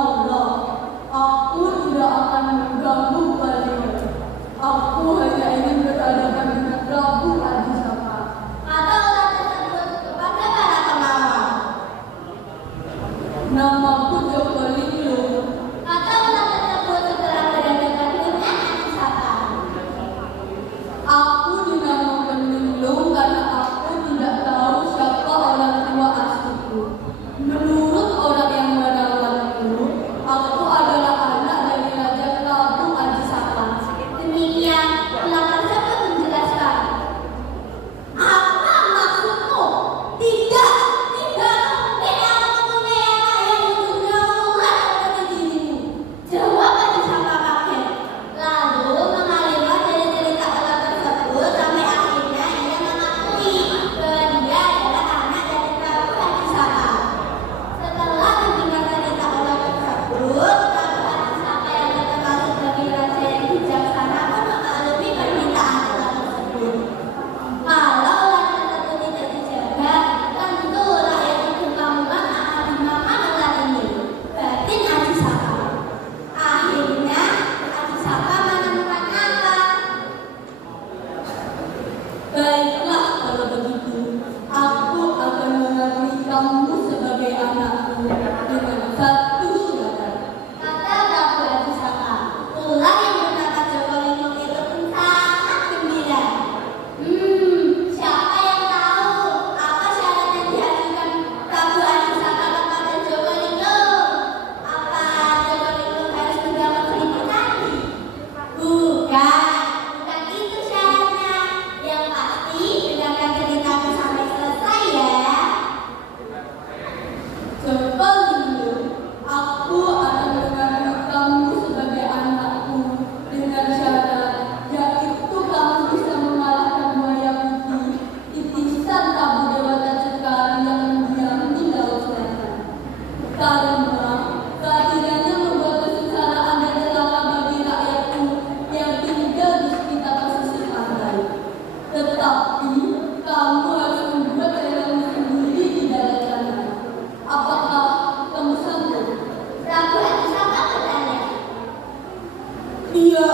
Allah, aku tidak akan mengganggu kalian. Aku hanya ingin berhadapan dengan Prabu Adisaka. Kata orang tersebut kepada para pengawal. Namaku Joko Linglung. Kata orang tersebut setelah berhadapan dengan Adisaka. Aku dinamakan Linglung karena aku tidak tahu siapa orang tua asliku. Menurut orang yang merawatku, aku adalah anak dari Raja Prabu Adisaka. Demikian orang tersebut menjelaskan. Apa maksudmu? Tidak mungkin aku mempunyai anak yang wujudnya ular seperti dirimu. Jawab Adisaka kaget. Lalu mengalirlah dari cerita orang tersebut sampai akhirnya ia mengakui bahwa dia adalah anak dari Prabu Adisaka. Setelah mendengar cerita orang tersebut, Prabu Adisaka yang terkenal sebagai raja yang bijaksana pun memaklumi permintaan orang tersebut. Kalau ular tersebut tidak dijaga, tentu rakyat berkekampungan akan dimakan ular ini. Batin Adisaka. Akhirnya Adisaka menemukan akal. Baiklah kalau begitu, aku akan mengakui kamu sebagai anakku dengan satu syarat. Kata Prabu Adisaka. Ular yang bernama Joko Linglung itu pun sangat gembira. Siapa yang tahu apa syarat yang diajukan Prabu Adisaka kepada Joko Linglung? Apa Joko Linglung harus menjawab 1000 kali? Bukan itu syaratnya. Yang pasti dengarkan ceritaku sampai selesai ya. Joko Linglung, aku akan mengakui kamu sebagai anakku dengan syarat yaitu kamu bisa mengalahkan buaya putih, titisan tabu Dewata Cekar yang mendiam di Laut Selatan. Karena kehadirannya membuat kesengsaraan dan celaka bagi rakyatku yang tinggal di sekitar pesisir pantai. Tetapi kamu harus membuat caranya sendiri di darat sana. Apakah kamu sanggup? Prabu Adisaka bertanya. Iya,